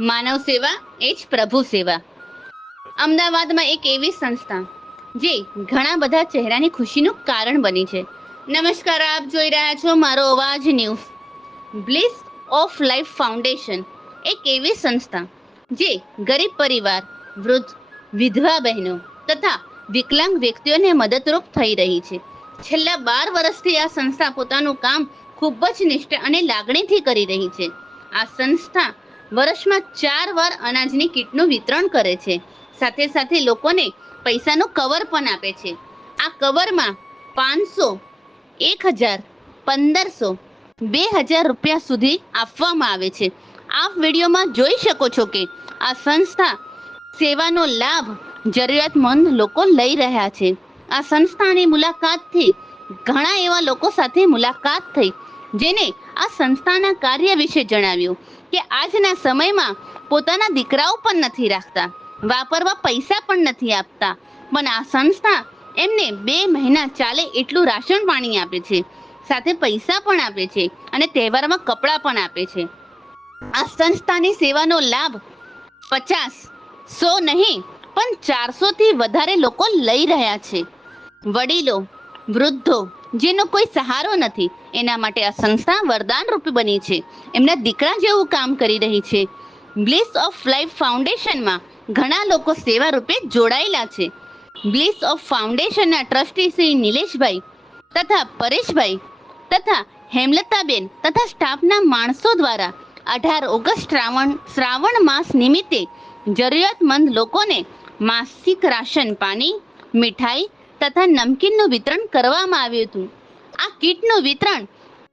માનવ સેવા, એ જ પ્રભુ સેવા. અમદાવાદમાં એક એવી સંસ્થા, જે ઘણા બધા ચહેરાની ખુશીનું કારણ બની છે. નમસ્કાર, આપ જોઈ રહ્યા છો મારો અવાજ news. Bliss of life foundation, એક એવી સંસ્થા, જે ગરીબ પરિવાર, વૃદ્ધ, વિધવા બહેનો તથા વિકલાંગ વ્યક્તિઓને મદદરૂપ થઈ રહી છે. છેલ્લા બાર વર્ષથી આ સંસ્થા પોતાનું કામ ખૂબ જ નિષ્ઠા અને લાગણીથી કરી રહી છે. આ સંસ્થા વર્ષમાં ચાર વાર અનાજની કીટનું વિતરણ કરે છે. સાથે સાથે લોકોને પૈસાનું કવર પણ આપે છે. આ કવરમાં પાંચસો, એક હજાર, પંદરસો, બે હજાર રૂપિયા સુધી આપવામાં આવે છે. આપ વિડીયોમાં જોઈ શકો છો કે આ સંસ્થા સેવાનો લાભ જરૂરિયાતમંદ લોકો લઈ રહ્યા છે. આ સંસ્થાની મુલાકાતથી ઘણા એવા લોકો સાથે મુલાકાત થઈ, જેને આ સંસ્થાના કાર્ય વિશે જણાવ્યું. કે આજના સમયમાં પોતાના દીકરાઓ પણ નથી રાખતા, વાપરવા પૈસા પણ નથી આપતા. પણ આ સંસ્થા એમને બે મહિના ચાલે એટલું રાશન પાણી આપે છે, સાથે પૈસા પણ આપે છે અને તહેવારમાં કપડાં પણ આપે છે. આ સંસ્થાની સેવાનો લાભ પચાસ, સો નહીં, પણ ચારસોથી વધારે લોકો લઈ રહ્યા છે. વડીલો, વૃદ્ધો જેનો કોઈ સહારો નથી. એના માટે આ સંસ્થા વરદાન રૂપે બની છે. એમના દીકરા જેવું કામ કરી રહી છે. બ્લિસ ઓફ લાઈફ ફાઉન્ડેશનમાં ઘણા લોકો સેવા રૂપે જોડાયેલા છે. બ્લિસ ઓફ ફાઉન્ડેશનના ટ્રસ્ટી શ્રી નિલેશભાઈ તથા પરેશભાઈ તથા હેમલતાબેન તથા સ્ટાફના માણસો દ્વારા અઢાર ઓગસ્ટ શ્રાવણ શ્રાવણ માસ નિમિત્તે જરૂરિયાતમંદ લોકોને માસિક રાશન પાણી, મીઠાઈ તથા નમકીનનું વિતરણ કરવામાં આવ્યું હતું. આ કીટનું વિતરણ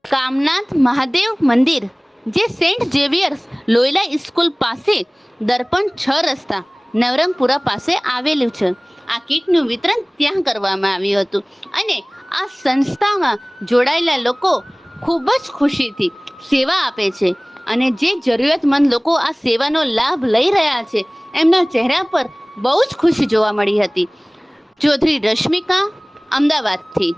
કામનાથ મહાદેવ મંદિર, જે સેન્ટ ઝેવિયર્સ લોયલા સ્કૂલ પાસે દર્પણ છ રસ્તા, નવરંગપુરા પાસે આવેલું છે. આ કીટનું વિતરણ ત્યાં કરવામાં આવ્યું હતું અને આ સંસ્થામાં જોડાયેલા લોકો ખૂબ જ ખુશીથી સેવા આપે છે અને જે જરૂરિયાતમંદ લોકો આ સેવાનો લાભ લઈ રહ્યા છે, એમના ચહેરા પર બહુ જ ખુશી જોવા મળી હતી. ચૌધરી રશ્મિકા અમદાવાદથી.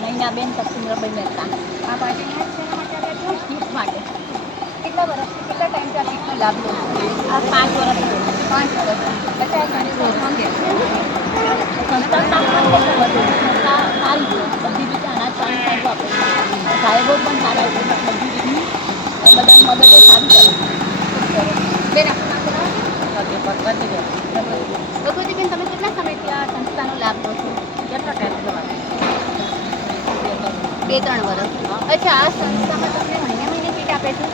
નૈનાબેન સચિન્દ્રભાઈ મહેતા. આ પાર્ટી શેના માટે આવ્યા છો માટે. કેટલા વર્ષ કેટલા ટાઈમથી આ ગિફ્ટનો લાભ લો આ પાંચ વર્ષ પાંચ વર્ષ. સંસ્થા પણ કેટલું બધું? સંસ્થા સારી છે. બધી રીતે અનાજ પાણી સારું આપે સાહેબો પણ સારા છે. બધી રીતની બધા મદદો સારી કરે છે. ખૂબ સરસ બેન આપનું નામ જણાવો ભગવતીબેન તમે કેટલા સમયથી આ સંસ્થાનો લાભ લો છો કેટલા ટાઈમ બે ત્રણ વર્ષ અચ્છા આ સંસ્થામાં તમને મહિને મહિને કીટ આપે છે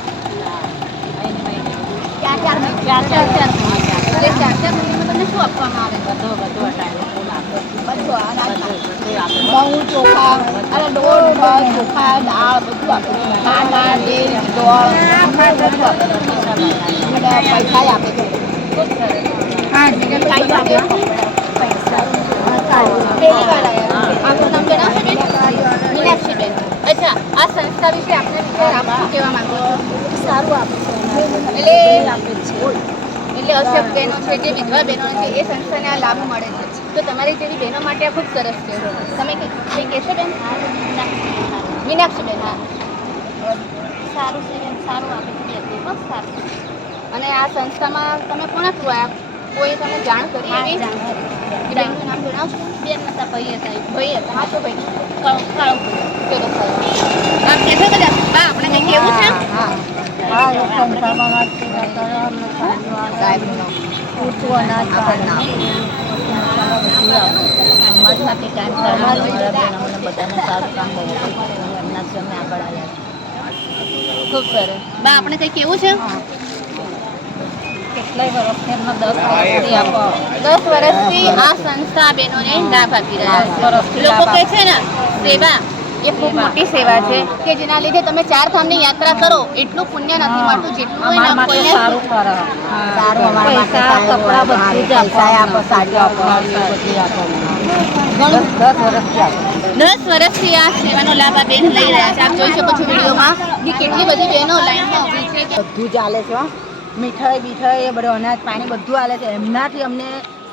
ચાર ચાર મહિને ચાર ચાર ચાર મહિને એટલે ચાર ચાર મહિનામાં તમને શું આપવામાં આવે બધો બધો બધું અનાજ ઘઉં ચોખા અરે ડોળ ભાત ચોખા દાળ બધું આપે છે ખાંડા તેલ ગોળ બધું આપે છે અને પૈસા આપે છે અચ્છા આ સંસ્થા વિશે આપણે વિચાર કહેવા માંગો સારું આપે છે એટલે આપે છે એટલે અશક્ત બહેનો છે જે વિધવા બહેનો છે એ સંસ્થાને આ લાભ મળે છે તો તમારી જેવી બહેનો માટે આ ખૂબ સરસ તમે કંઈ કહેશો બેન મીનાક્ષીબેન હા સારું. છે બેન સારું આપે છે અને આ સંસ્થામાં તમે કોના થ્રુ આવ્યા કોઈ તમે જાણ કરી એવી? બેનનું નામ જણાવશો? બેન નતા ભાઈ હતા ભાઈ હતા હા તો ભાઈ. ચલો સારું કહેશો હા આપણે કંઈ કેવું છે? હા સંસ્થામાં વાત કરવા અમને સાહેબનો પૂછવું અનાજ પાણી સમાજમાંથી ટાઈમ કાઢીને બધાને સારું કામ બહુ એમનાથી અમે આગળ આવ્યા ખૂબ સરસ. બા આપણે કંઈ કેવું છે? કેટલાય વર્ષથી એમને દસ વર્ષથી આપો. દસ વર્ષથી આ સંસ્થા બહેનોને લાભ આપી રહ્યા છે. લોકો કહે છે ને સેવા. એ ખૂબ મોટી સેવા છે કે જેના લીધે તમે ચાર ધામની યાત્રા કરો એટલું પુણ્ય નથી મળતું. જેટલું કોઈને સારું કરો. સારું અમારા માટે પૈસા કપડાં બધું જ આપો. પૈસા આપો બધી આપો. દસ વર્ષથી આપો. દસ વર્ષથી આ સેવાનો લાભ આ બેન લઈ રહ્યા છે. આપ જોઈ શકો છો વિડીયોમાં કે કેટલી બધી બહેનો લાઈનમાં ઊભી છે. કે બધું ચાલે છે. મીઠાઈ બીઠાઈ એ બધું અનાજ પાણી બધું હાલે છે. એમનાથી અમને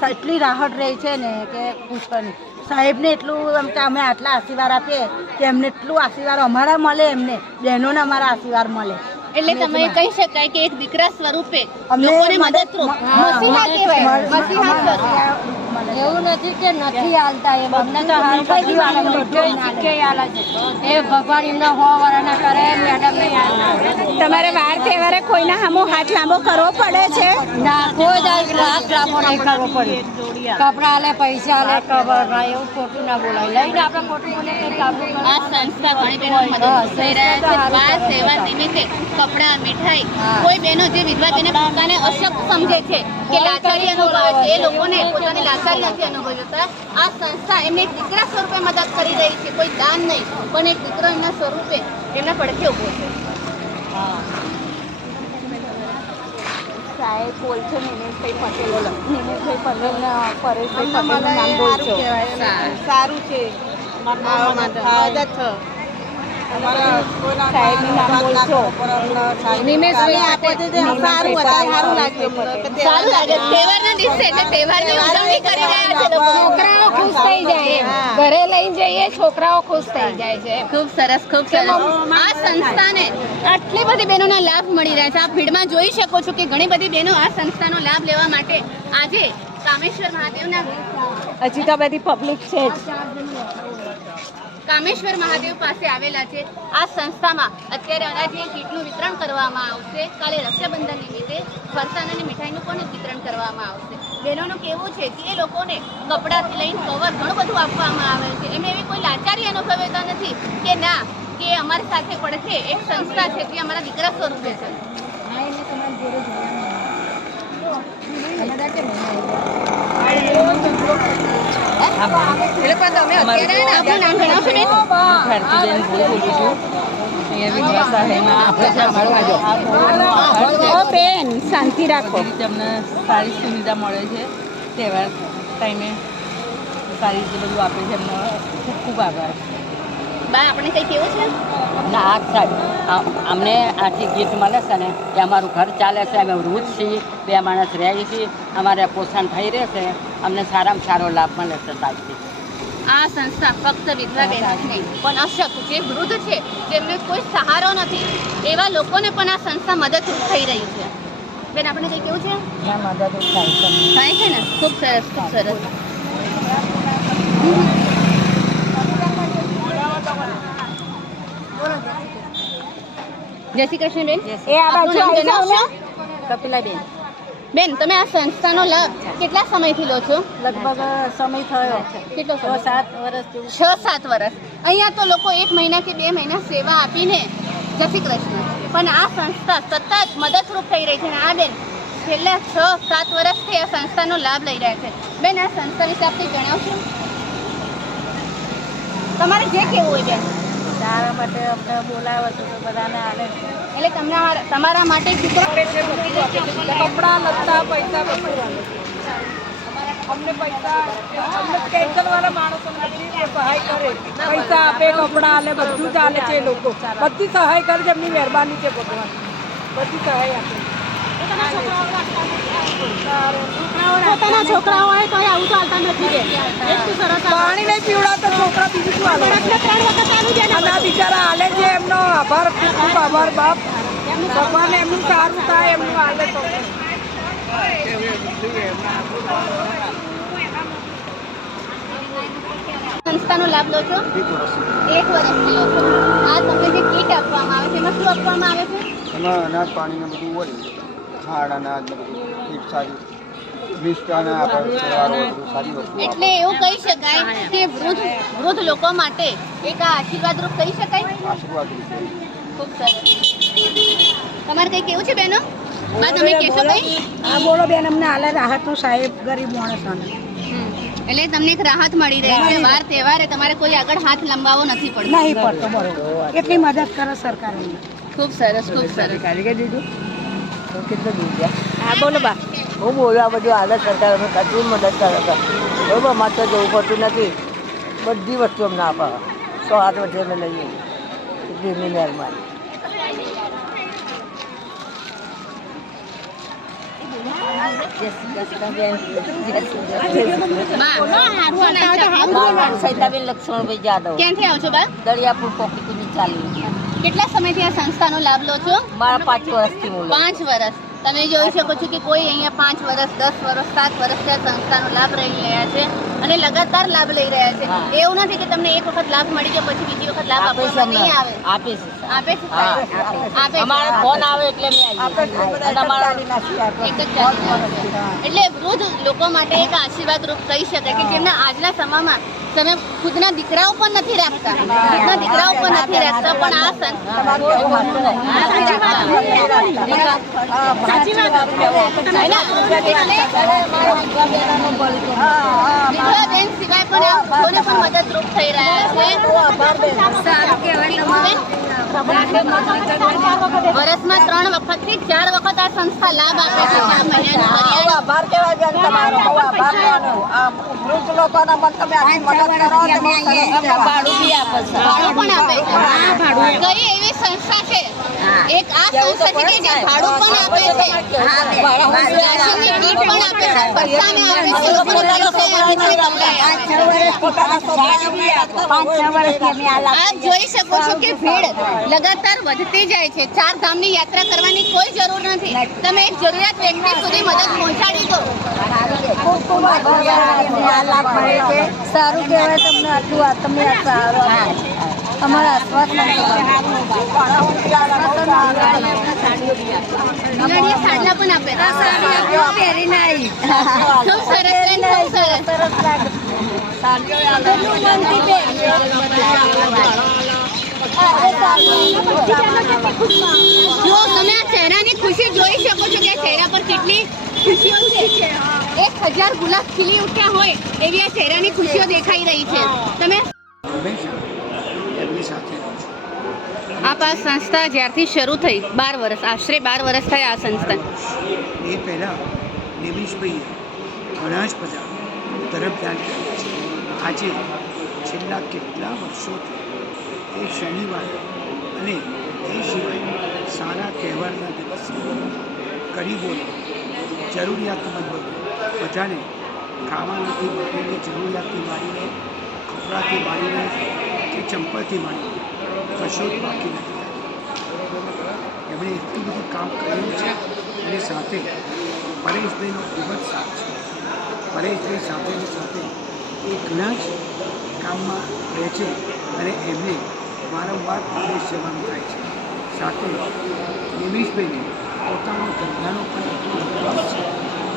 એટલી રાહત રહી છે ને કે પૂછો નહીં સાહેબને એટલું એમ કે અમે આટલા આશીર્વાદ આપીએ કે એમને એટલું આશીર્વાદ અમારા મળે એમને બહેનોને અમારા આશીર્વાદ મળે. એટલે તમે કહી શકાય કે એક દીકરા સ્વરૂપે અમને મદદ- મદદરૂપ. મસીહા કહેવાય મસીહા સ્વરૂપ એવું નથી કે નથી હાલતા એ અમને તો હાલ. કઈ બધું શીખે હાલે છે. એ ભગવાન એમના હો વરાના કરે મેડમ ને તમારે વાર તહેવારે કોઈના સામો હાથ લાંબો કરવો પડે છે? ના કોઈ દાડ હાથ લાંબો નહીં કરવો પડે. કપડા લે પૈસા લે કવર ભાઈ એવું ખોટું ના બોલાય. લઈને આપણે ખોટું બોલે આ સંસ્થા ઘણી બહેનો મદદ થઈ રહ્યા છે. આ સેવા નિમિત્તે કપડાં મીઠાઈ. કોઈ બહેનો જે વિધવા તેને પોતાને અશક્ત સમજે છે કે લાચારી અનુભવે છે એ લોકોને પોતાની લાચારી નથી આ સંસ્થા એમને એક દીકરા સ્વરૂપે મદદ કરી રહી છે. કોઈ દાન નહીં પણ એક દીકરો એમના સ્વરૂપે એમના પડખે ઊભો છે. સાહેબ બોલશો નિમેશભાઈ પટેલ. નિમેશભાઈ પટેલ પરેશભાઈ પટેલનું નામ બોલશો સારું છે. મદદ છે છે છોકરાઓ ખુશ થઈ જાય ઘરે લઈને જઈએ છોકરાઓ ખુશ થઈ જાય છે. ખૂબ સરસ ખૂબ સરસ. આ સંસ્થાને આટલી બધી બહેનોના લાભ મળી રહ્યા છે. આપ ભીડમાં જોઈ શકો છો કે ઘણી બધી બહેનો આ સંસ્થાનો લાભ લેવા માટે આજે કામેશ્વર મહાદેવના હજી તો બધી પબ્લિક છે જ. કામેશ્વર મહાદેવ પાસે આવેલા છે. આ સંસ્થામાં અત્યારે અનાજની કીટનું વિતરણ કરવામાં આવશે. કાલે રક્ષાબંધન નિમિત્તે ફરસાણ અને મીઠાઈનું પણ વિતરણ કરવામાં આવશે. બહેનોનું કહેવું છે કે એ લોકોને કપડાથી લઈને કવર ઘણું બધું આપવામાં આવે છે. એમને એવી કોઈ લાચારી અનુભવતા નથી કે ના, કે અમારી સાથે પડખે એક સંસ્થા છે જે અમારા દીકરા સ્વરૂપે છે. બેન શાંતિ રાખો. તમને સારી સુવિધા મળે છે. તહેવાર ટાઈમે સારી રીતે બધું આપે છે. એમનો ખૂબ ખૂબ આભાર. બા આપણે કઈ કેવું છે? ના આ સાહેબ. અમને આથી ગીત મળે છે ને એ અમારું ઘર ચાલે છે અમે વૃદ્ધ છીએ બે માણસ રહીએ છીએ અમારે પોષણ થઈ રહેશે અમને સારામાં સારો લાભ મળે છે સાહેબથી આ સંસ્થા ફક્ત વિધવા બહેનો નહીં પણ અશક્ત જે વૃદ્ધ છે જેમને કોઈ સહારો નથી એવા લોકોને પણ આ સંસ્થા મદદરૂપ થઈ રહી છે. બેન આપણે કંઈ કેવું છે. થાય છે ને? ખૂબ સરસ ખૂબ સરસ. જય શ્રી કૃષ્ણ બેન. એ આ નામ બેન તમે આ સંસ્થાનો લાભ કેટલા સમયથી લો છો? લગભગ સમય થયો. કેટલો છ સાત વર્ષ છ સાત વર્ષ. અહીંયા તો લોકો એક મહિના કે બે મહિના સેવા આપીને જય શ્રી કૃષ્ણ. પણ આ સંસ્થા સતત મદદરૂપ થઈ રહી છે. અને આ બેન છેલ્લા છ સાત વર્ષથી આ સંસ્થાનો લાભ લઈ રહ્યા છે. બેન આ સંસ્થા વિશે આપણે જણાવશો? તમારે જે કહેવું હોય બેન? તારા માટે અમને બોલાવે છે તો બધાને આલે છે. એટલે તમને તમારા માટે કપડા લત્તા પૈસા બધું. આપે છે. અમને પૈસા અમને કેન્સર વાળા માણસો સહાય કરે. પૈસા આપે કપડા આલે બધું જ આલે છે લોકો. બધી સહાય કરે છે એમની મહેરબાની છે ભગવાન. બધી સહાય આપે. પોતાના છોકરાઓ હોય તો આવું તો હાલતા નથી પાણી નહીં પીવડાવતા છોકરા બીજું શું હાલે? આ બિચારા હાલે છે એમનો આભાર ખૂબ ખૂબ આભાર બાપ. ભગવાન એમનું સારું થાય એમનું હાલે તો. સંસ્થાનો લાભ લો છો? એક વર્ષથી લો છો. આ તમને જે કીટ આપવામાં આવે છે એમાં શું આપવામાં આવે છે? એમાં અનાજ પાણીને બધું હોય ખાડ અનાજ ને બધું કીટ સારી એટલે એવું કહી શકાય કે વૃદ્ધ વૃદ્ધ લોકો માટે એક આ આશીર્વાદ રૂપ કહી શકાય? ખૂબ સરસ. તમારે કઈ કેવું છે બેનો? તમે કહેશો કઈ? આ બોલો બેન અમને આલે રાહતનું સાહેબ ગરીબ માણસોને. એટલે તમને એક રાહત મળી રહી છે વાર તહેવારે તમારે કોઈ આગળ હાથ લંબાવવો નથી પડતો. નહીં પડતો બરોબર. એટલી મદદ કરે સરકાર ખૂબ સરસ ખૂબ સરસ. હા બોલો બા. હું બોલવા બધું આદર સરકાર અમે કશું મદદ કરે છે. બરોબર માત્ર જવું પડતું નથી. બધી વસ્તુ અમને આપે. સો આઠ વર્ષે અમે લઈએ એટલી મહેરબાની. લક્ષ્મણભાઈ જાદવ. ક્યાંથી આવો છો બા? દરિયાપુર પોકી ચાલી કેટલા સમયથી આ સંસ્થાનો લાભ લો છો? મારા પાંચ વર્ષથી પાંચ વર્ષ. તમે જોઈ શકો છો કે કોઈ અહીંયા પાંચ વર્ષ દસ વર્ષ સાત વર્ષથી આ સંસ્થાનો લાભ લઈ રહ્યા છે અને લગાતાર લાભ લઈ રહ્યા છે. એવું નથી કે તમને એક વખત લાભ મળી ગયો પછી બીજી વખત લાભ આપે છે આપવામાં નહીં આવે. આપે છે આપે છે આપે. ફોન આવે એટલે મેં. એટલે વૃદ્ધ લોકો માટે એક આશીર્વાદ રૂપ કહી શકાય કે જેમના આજના સમયમાં તમે ખુદના દીકરાઓ પણ નથી રાખતા. ખુદના દીકરાઓ પણ નથી રાખતા, પણ આ બેન સિવાય પણ કોને પણ મદદરૂપ થઈ રહ્યા છે. વર્ષમાં ત્રણ વખતથી ચાર વખત આ સંસ્થા લાભ આપે છે. આભાર કહેવાય બેન તમારો? આભાર પણ તમે આટલી મદદ ભાડું બી આપે છે. ભાડું પણ આપે છે. કઈ એવી સંસ્થા છે. એક આ છે જે ભાડું પણ આપે છે. રાશનની કીટ પણ આપે છે પૈસાને આપે છે. લોકોને પૈસા આપે છે. તમને. આપ જોઈ શકો છો કે ભીડ લગાતાર વધતી જાય છે. ચાર ધામની યાત્રા કરવાની કોઈ જરૂર નથી. તમે એક જરૂરિયાત વ્યક્તિ સુધી મદદ પહોંચાડી દો. ખૂબ ખૂબ આભાર લાભ મળે છે સારું કહેવાય તમને આટલું તમે સારું. અમારા. જો તમે આ ચહેરાની ખુશી જોઈ શકો છો કે ચહેરા પર કેટલી ખુશીઓ છે. એક હજાર ગુલાબ ખીલી ઉઠ્યા હોય એવી આ ચહેરાની ખુશીઓ દેખાઈ રહી છે. તમે હંમેશા એમની સાથે રહું છું આપ આ સંસ્થા જ્યારથી શરૂ થઈ, બાર વર્ષ, આશરે બાર વર્ષ થયા આ સંસ્થા. એ પહેલાં નિમિષભાઈએ ઘણા જ બધા તરફ ધ્યાન છે. આજે છેલ્લા કેટલા વર્ષોથી એ શનિવારે અને એ સિવાય સારા તહેવારના દિવસે ગરીબોને જરૂરિયાતમંદ બધાને ખાવાનાથી માંડીને જરૂરિયાતથી માંડીને કપડાથી માંડીને કે ચંપલથી માંડીને કશું બાકી નથી. એમણે એટલું બધું કામ કર્યું છે અને સાથે પરેશભાઈનો ખૂબ જ સાથ છે. પરેશભાઈ સાથેની સાથે એ ઘણા જ કામમાં રહે છે અને એમને વારંવાર પ્રદેશ જવાનું થાય છે. સાથે નિમિષભાઈને પોતાનો ધંધાનો પણ એટલો છે.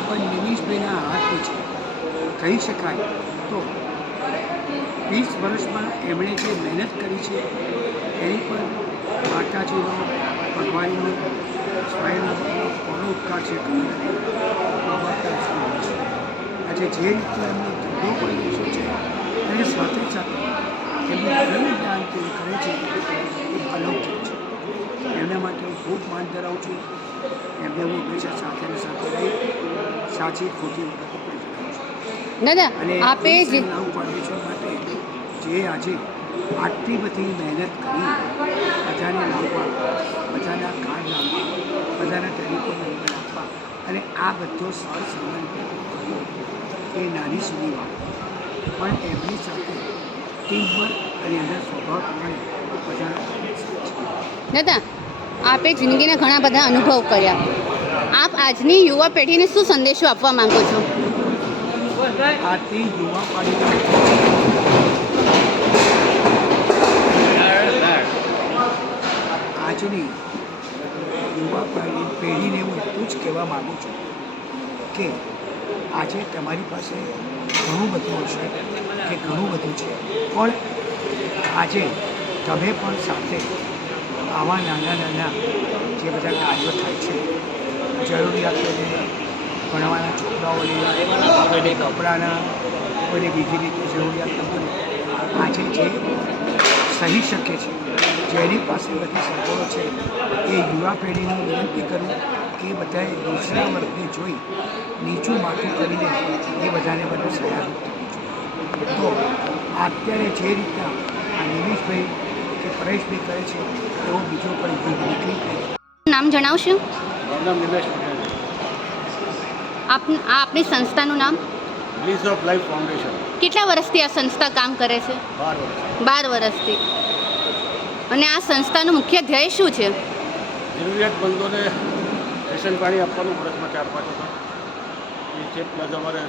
પણ નિમિષભાઈના હાથ છે. કહી શકાય તો વીસ વર્ષમાં એમણે જે મહેનત કરી છે એની પર માતાજીનો ભગવાનનો સ્વયંનો કોનો ઉપકાર છે આજે જે રીતે એમને ધંધો કર્યો છે અને સાથે સાથે એમનું પ્રેમ જ્ઞાન જે કરે છે એ અલૌકિક છે. એમના માટે હું ખૂબ માન ધરાવું છું. એમને હું હંમેશા સાથે ને સાથે રહી સાચી ખોટી દાદા આપે જ આજે આટલી બધી મહેનત કરી બધાને લાવવા બધાના કાર્ડ લાવવા બધાના ટેલિફોન નંબર આપવા અને આ બધો સર સામાન કરવો એ નાની સુધી વાત પણ એમની સાથે ટીમવર્ક અને એમના સ્વભાવ પ્રમાણે બધાના દાદા આપે જિંદગીના ઘણા બધા અનુભવ કર્યા. આપ આજની યુવા પેઢીને શું સંદેશો આપવા માંગો છો? આથી યુવા પાડીને આજની યુવા પેઢી- પેઢીને હું એટલું જ કહેવા માગું છું કે આજે તમારી પાસે ઘણું બધું હશે, કે ઘણું બધું છે. પણ આજે તમે પણ સાથે આવા નાના નાના જે બધા કાર્યો થાય છે, જરૂરિયાતોને ભણવાના છોકરાઓને, કોઈને કપડાના, કોઈને બીજી રીતે જરૂરિયાતમંદોને આજે જે સહી શકે છે જેની પાસે બધી સગવડો છે. એ યુવા પેઢીને વિનંતી કરું કે બધાએ દૂસરા વર્ગને જોઈ નીચું માથું કરીને એ બધાને બધું સહાય તો અત્યારે જે રીતના આ નિમિષભાઈ કે પરેશભાઈ કરે છે એવો બીજો પણ યુગ નીકળી નામ જણાવશો? આપની સંસ્થાનું નામ? બ્લીસ ઓફ લાઈફ ફાઉન્ડેશન કેટલા વર્ષથી આ સંસ્થા કામ કરે છે? બાર વર્ષ બાર વર્ષથી. અને આ સંસ્થાનું મુખ્ય ધ્યેય શું છે? જરૂરિયાતમંદોને રેશન પાણી આપવાનું વર્ષમાં ચાર પાંચ વખત. એ છે પ્લસ અમારે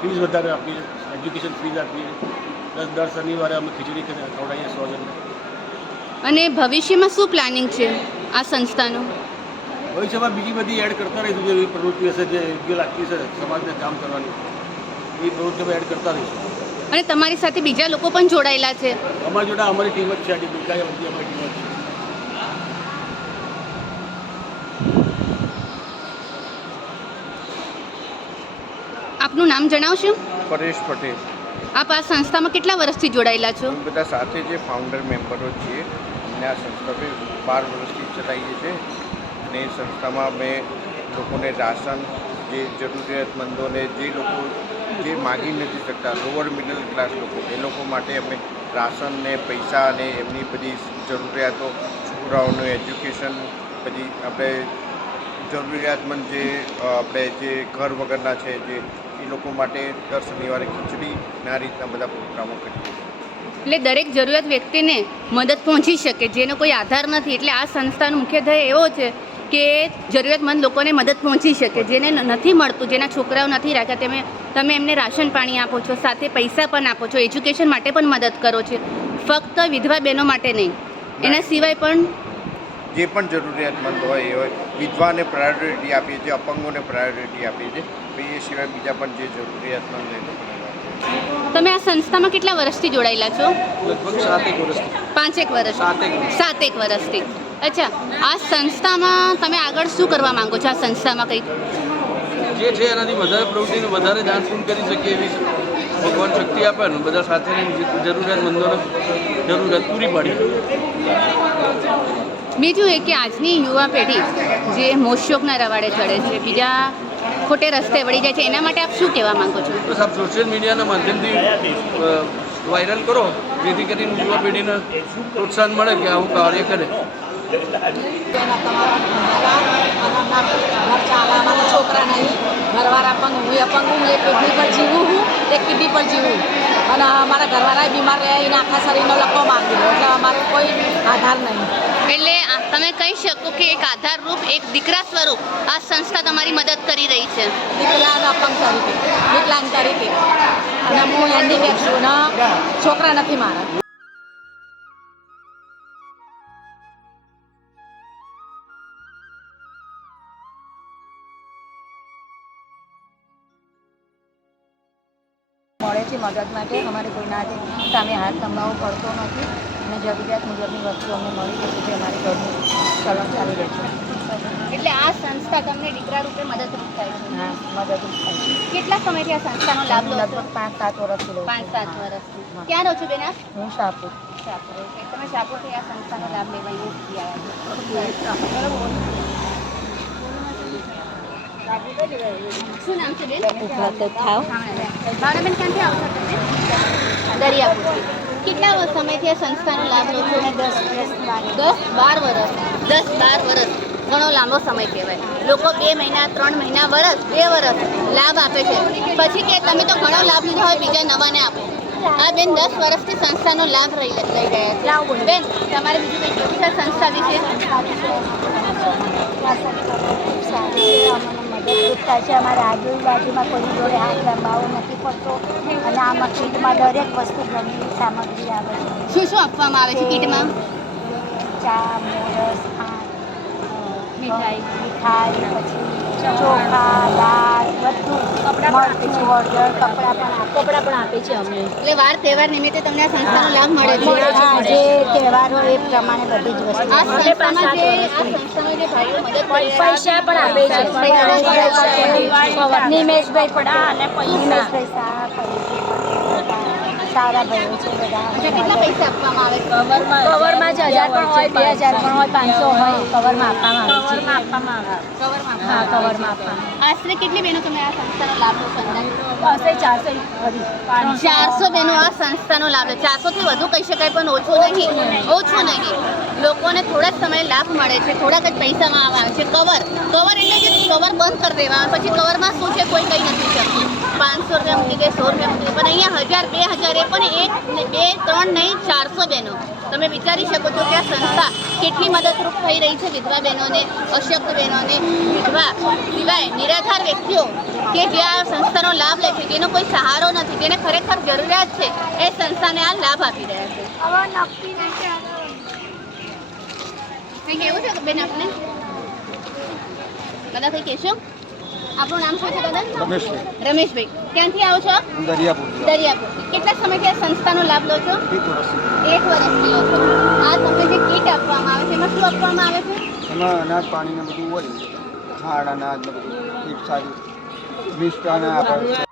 ફીસ વધારે આપીએ એજ્યુકેશન ફીસ આપીએ. પ્લસ દર શનિવારે અમે ખીચડી ખવડાવીએ સો જણને. અને ભવિષ્યમાં શું પ્લાનિંગ છે આ સંસ્થાનું? ભવિષ્યમાં બીજી બધી એડ કરતા રહીશું જે પ્રવૃત્તિ હશે જે યોગ્ય લાગતી છે સમાજને કામ કરવાની. એ પ્રવૃત્તિ એડ કરતા રહીશું. અને તમારી સાથે બીજા લોકો પણ જોડાયેલા છે? અમારી જોડે અમારી ટીમ જ છે આજે બીજા બધી અમારી ટીમ જ છે. આપનું નામ જણાવશો? પરેશ પટેલ. આપ આ સંસ્થામાં કેટલા વર્ષથી જોડાયેલા છો? બધા સાથે જે ફાઉન્ડર મેમ્બરો છીએ અમને આ સંસ્થા બી બાર વર્ષથી ચલાવીએ છીએ. અને એ સંસ્થામાં અમે લોકોને રાશન જે જરૂરિયાતમંદોને જે લોકો જે માગી નથી શકતા લોઅર મિડલ ક્લાસ લોકો, એ લોકો માટે અમે રાશન ને પૈસા અને એમની બધી જરૂરિયાતો, છોકરાઓનું એજ્યુકેશન પછી આપણે જરૂરિયાતમંદ જે આપણે જે ઘર વગરના છે જે, એ લોકો માટે દર શનિવારે ખીચડી ને રીતના બધા પ્રોગ્રામો કરીએ એટલે દરેક જરૂરિયાત વ્યક્તિને મદદ પહોંચી શકે, જેનો કોઈ આધાર નથી. એટલે આ સંસ્થાનો મુખ્ય ધ્યેય એવો છે કે જરૂરિયાતમંદ લોકોને મદદ પહોંચી શકે જેને નથી મળતું જેના છોકરાઓ નથી રાખ્યા તમે તમે એમને રાશન પાણી આપો છો સાથે પૈસા પણ આપો છો એજ્યુકેશન માટે પણ મદદ કરો છો. ફક્ત વિધવા બહેનો માટે નહીં. એના સિવાય પણ જે પણ જરૂરિયાતમંદ હોય એ હોય વિધવાને પ્રાયોરિટી આપીએ છીએ અપંગોને પ્રાયોરિટી આપીએ છીએ એ સિવાય બીજા પણ જે જરૂરિયાતમંદ એ તમે આ સંસ્થામાં કેટલા વર્ષથી જોડાયેલા છો? લગભગ સાતેક વર્ષથી. પાંચેક વર્ષ વર્ષ. સાતેક વર્ષથી. અચ્છા આ સંસ્થામાં તમે આગળ શું કરવા માંગો છો? આ સંસ્થામાં કંઈક? જે છે એનાથી વધારે પ્રવૃત્તિને વધારે દાન કરી શકીએ એવી ભગવાન શક્તિ આપે ને બધા સાથે જરૂરિયાતમંદોને જરૂરિયાત પૂરી પાડી. બીજું એ કે આજની યુવા પેઢી જે મોશોકના રવાડે ચડે છે બીજા ખોટે રસ્તે વળી જાય છે એના માટે આપ શું કહેવા માંગો છો? બસ આપ સોશિયલ મીડિયાના માધ્યમથી વાયરલ કરો જેથી કરીને યુવા પેઢીને પ્રોત્સાહન મળે કે આવું કાર્ય કરે. અમારા છોકરા નહીં ઘરવાળા અપંગ હું અપંગ હું એક કિડની પર જીવું હું એક કિડની પર જીવું અને અમારા ઘરવાળા બીમાર રહે એને આખા શરીરનો લખો માંગી એટલે અમારે કોઈ આધાર નહીં. એટલે આ તમે કહી શકો કે એક આધારરૂપ એક દીકરા સ્વરૂપ આ સંસ્થા તમારી મદદ કરી રહી છે. દીકરાનો અપંગ તરીકે વિકલાંગ તરીકે. અને હું હેન્ડીકેપ છું ને છોકરા નથી મારા. મળે મદદ માટે અમારે કોઈના સામે હાથ લંબાવવો પડતો નથી. અને જરૂરિયાત મુજબની વસ્તુ અમને મળી રહે છે તે અમારી ઘરનું ચલણ ચાલી રહે છે. એટલે આ સંસ્થા તમને દીકરા રૂપે મદદરૂપ થાય છે? હા મદદરૂપ થાય છે. કેટલા સમયથી આ સંસ્થાનો લાભ લો લગભગ પાંચ સાત વર્ષથી લઉં પાંચ સાત વર્ષથી. ક્યાં રહો છો બેના હું શાહપુર. શાહપુર. તમે શાહપુરથી આ સંસ્થાનો લાભ લેવા અહીંયા આવ્યા છો શું નામ છે બેન ભાવનાબેન ક્યાંથી આવો તમે કેટલા સમયથી આ સંસ્થાનો લાભ લો છો? દસ દસ બાર વર્ષ દસ બાર વર્ષ ઘણો લાંબો સમય કહેવાય. લોકો બે મહિના, ત્રણ મહિના વર્ષ બે વર્ષ લાભ આપે છે. પછી કે તમે તો ઘણો લાભ લીધો હોય, બીજા નવાને આપો. આ બેન દસ વર્ષથી સંસ્થાનો લાભ લઈ રહ્યા છે. બેન, તમારે બીજું કંઈ સંસ્થા વિશે? મદદરૂપ છે. અમારા આજુબાજુમાં કોઈની જોડે હાથ લંબાવો નથી પડતો. અને આમાં કીટમાં દરેક વસ્તુ ઘરની સામગ્રી આવે છે. શું શું આપવામાં આવે છે કીટમાં ચા મોરસ મીઠાઈ. મીઠાઈ પછી ચોખા દાળ બધું કપડાં પણ આપે છે. અમને. એટલે વાર તહેવાર નિમિત્તે તમને આ સંસ્થાનો લાભ મળે છે. જે તહેવાર હોય એ પ્રમાણે બધી જ વસ્તુ આ સંસ્થામાં જે આ સંસ્થામાં જે ભાઈઓ મદદ કરી રહ્યા છે, પૈસા પણ આપે છે. પૈસા. નિમેશભાઈ પડા અને નિમેશભાઈ શાહ ફરીથી સારા ભાઈઓ છે બધા. કેટલા પૈસા આપવામાં આવે? કવરમાં કવરમાં જ હજાર પણ હોય બે હજાર પણ હોય પાંચસો હોય કવરમાં આપવામાં આવે છે. કવરમાં હા કવરમાં આપવામાં આશરે કેટલી બહેનો તમે આ સંસ્થાનો લાભ લો છો અંદાજે? ચારસો ચારસો બહેનો આ સંસ્થાનો લાભ લે. ચારસોથી વધુ કહી શકાય પણ ઓછું નહીં. ઓછું નહીં. લોકોને થોડા જ સમય લાભ મળે છે, થોડાક જ પૈસામાં આવે છે. કવર કવર એટલે કે કવર બંધ કરી દેવા આવે પછી કવરમાં શું છે કોઈ કંઈ નથી શકતું પાંચસો રૂપિયા મૂકી દે, સો રૂપિયા મૂકી દે. પણ અહીંયા હજાર, બે હજાર એ પણ એક બે, ત્રણ નહીં, ચારસો બહેનો. તમે વિચારી શકો છો કે આ સંસ્થા કેટલી મદદરૂપ થઈ રહી છે વિધવા બહેનોને, અશક્ત બહેનોને. વિધવા સિવાય નિરાધાર વ્યક્તિઓ કે જે આ સંસ્થાનો લાભ લે છે, જેનો કોઈ સહારો નથી, જેને ખરેખર જરૂરિયાત છે, એ સંસ્થાને આ લાભ આપી રહ્યા છે. કંઈ છે બેન આપને દાદા કંઈ કહેશો આપણું નામ શું છે દાદા રમેશભાઈ રમેશભાઈ ક્યાંથી આવો છો દરિયાપુર દરિયાપુર કેટલા સમયથી આ સંસ્થાનો લાભ લો છો એક વર્ષથી લો છો આ તમને જે કીટ આપવામાં આવે છે એમાં શું આપવામાં આવે છે એમાં અનાજ પાણી ને બધું હોય ખાંડ અનાજ ને બધું કીટ સારી મિષ્ટાન છે